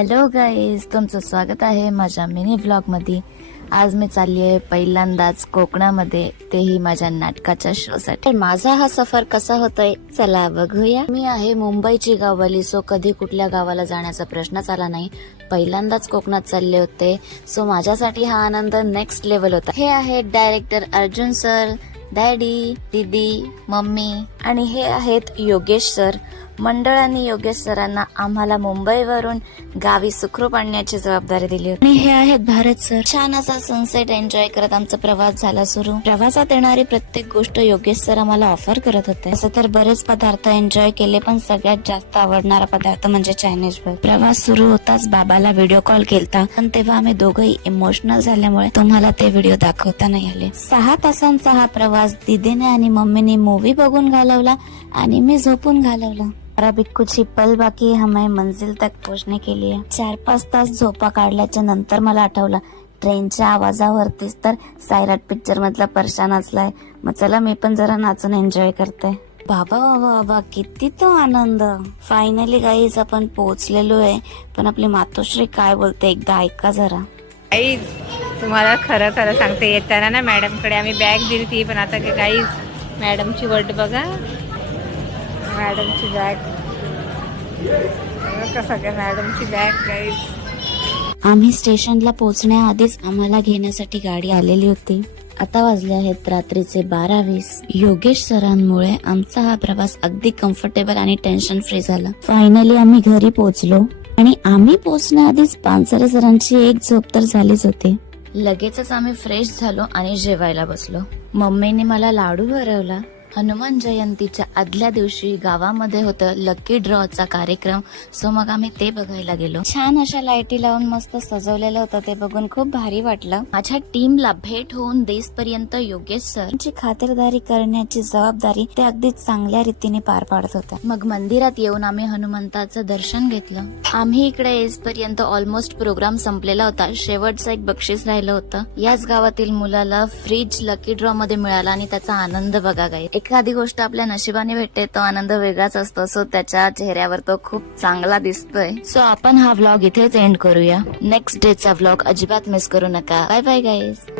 Hello guys, तुमचं स्वागत आहे माझ्या मिनी व्लॉग मध्ये। आज मी चालली आहे पहिल्यांदाच कोकणामध्ये, तेही माझ्या नाटकाच्या शो साठी। माझा हा सफर कसा होतोय चला बघूया। मी आहे मुंबईची गाववाली, सो कधी कुठल्या गावाला जाण्याचा प्रश्नच आला नाही। पहिल्यांदाच कोकणात चालले होते, सो माझ्यासाठी हा आनंद नेक्स्ट लेवल होता। हे आहेत डायरेक्टर अर्जुन सर, डॅडी, दीदी, मम्मी आणि हे आहेत योगेश सर। मंडळाने योगेश सरांना आम्हाला मुंबईवरून गावी सुखरूप आणण्याची जबाबदारी दिली होती। आणि हे आहेत भारत सर। छान असा सनसेट एन्जॉय करत आमचा प्रवास झाला सुरू। प्रवासात येणारी प्रत्येक गोष्ट योगेश सर आम्हाला ऑफर करत होते। असं तर बरेच पदार्थ एन्जॉय केले, पण सगळ्यात जास्त आवडणारा पदार्थ म्हणजे चायनीज भेळ। प्रवास सुरू होताच बाबाला व्हिडिओ कॉल केलता, पण तेव्हा आम्ही दोघंही इमोशनल झाल्यामुळे तुम्हाला ते व्हिडिओ दाखवता नाही आले। 6 तासांचा हा प्रवास दीदीने आणि मम्मीने मूवी बघून घालवला आणि मी झोपून घालवला। अभी कुछ ही पल बाकी हमें मंजिल तक पहुंचने के लिए। 4-5 तास झोपा काढल्याच्या नंतर मला आठवलं, ट्रेनच्या आवाजावरतीच तर सायराट पिक्चर मधला परशा नाचलाय। मग चला मी पण जरा नाचून एन्जॉय करते। बाबा बाबा बाबा, किती तो आनंद। फायनली गाईज आपण पोहोचलेलो आहे, पण आपली मातोश्री काय बोलते एकदा ऐका जरा। गाईज तुम्हाला खरं खरं सांगते, येताना ना मॅडमकडे आम्ही बॅग दिली ती, पण आता गाईज मॅडमची वाट बघा। मॅडमची बॅग कसं काय, मॅडमची बॅग गाईज। आम्ही स्टेशनला पोहोचण्याआधीच आम्हाला घेण्यासाठी गाडी आलेली होती। आता वाजले आहेत रात्रीचे 12:20। योगेश सरांमुळे आमचा हा प्रवास अगदी कम्फर्टेबल आणि टेन्शन फ्री झाला। फायनली आम्ही घरी पोहोचलो आणि आम्ही पोहोचण्याआधीच पानसरे सरांची एक झोप तर झालीच होती। लगेचच आम्ही फ्रेश झालो आणि जेवायला बसलो। मम्मीने मला लाडू भरवला। हनुमान जयंतीच्या आदल्या दिवशी गावामध्ये होतं लकी ड्रॉचा कार्यक्रम, सो मग आम्ही ते बघायला गेलो। छान अशा लाईटी लावून मस्त सजवलेलं होतं, ते बघून खूप भारी वाटलं। माझ्या टीमला भेट होऊन देशपर्यंत योगेश सर खातिरदारी करण्याची जबाबदारी ते अगदी चांगल्या रीतीने पार पाडत होत्या। मग मंदिरात येऊन आम्ही हनुमंताचं दर्शन घेतलं। आम्ही इकडे येईपर्यंत ऑलमोस्ट प्रोग्राम संपलेला होता। शेवटचं एक बक्षीस राहिलं होतं। याच गावातील मुलाला फ्रीज लकी ड्रॉ मध्ये मिळाला आणि त्याचा आनंद बघा गाई। एखादी गोष्ट आपल्या नशिबाने भेटते, तो आनंद वेगळाच असतो। सो त्याच्या चेहऱ्यावर तो खूप चांगला दिसतोय। सो आपण हा व्लॉग इथेच एंड करूया। नेक्स्ट डेचा व्लॉग अजिबात मिस करू नका। Bye bye guys.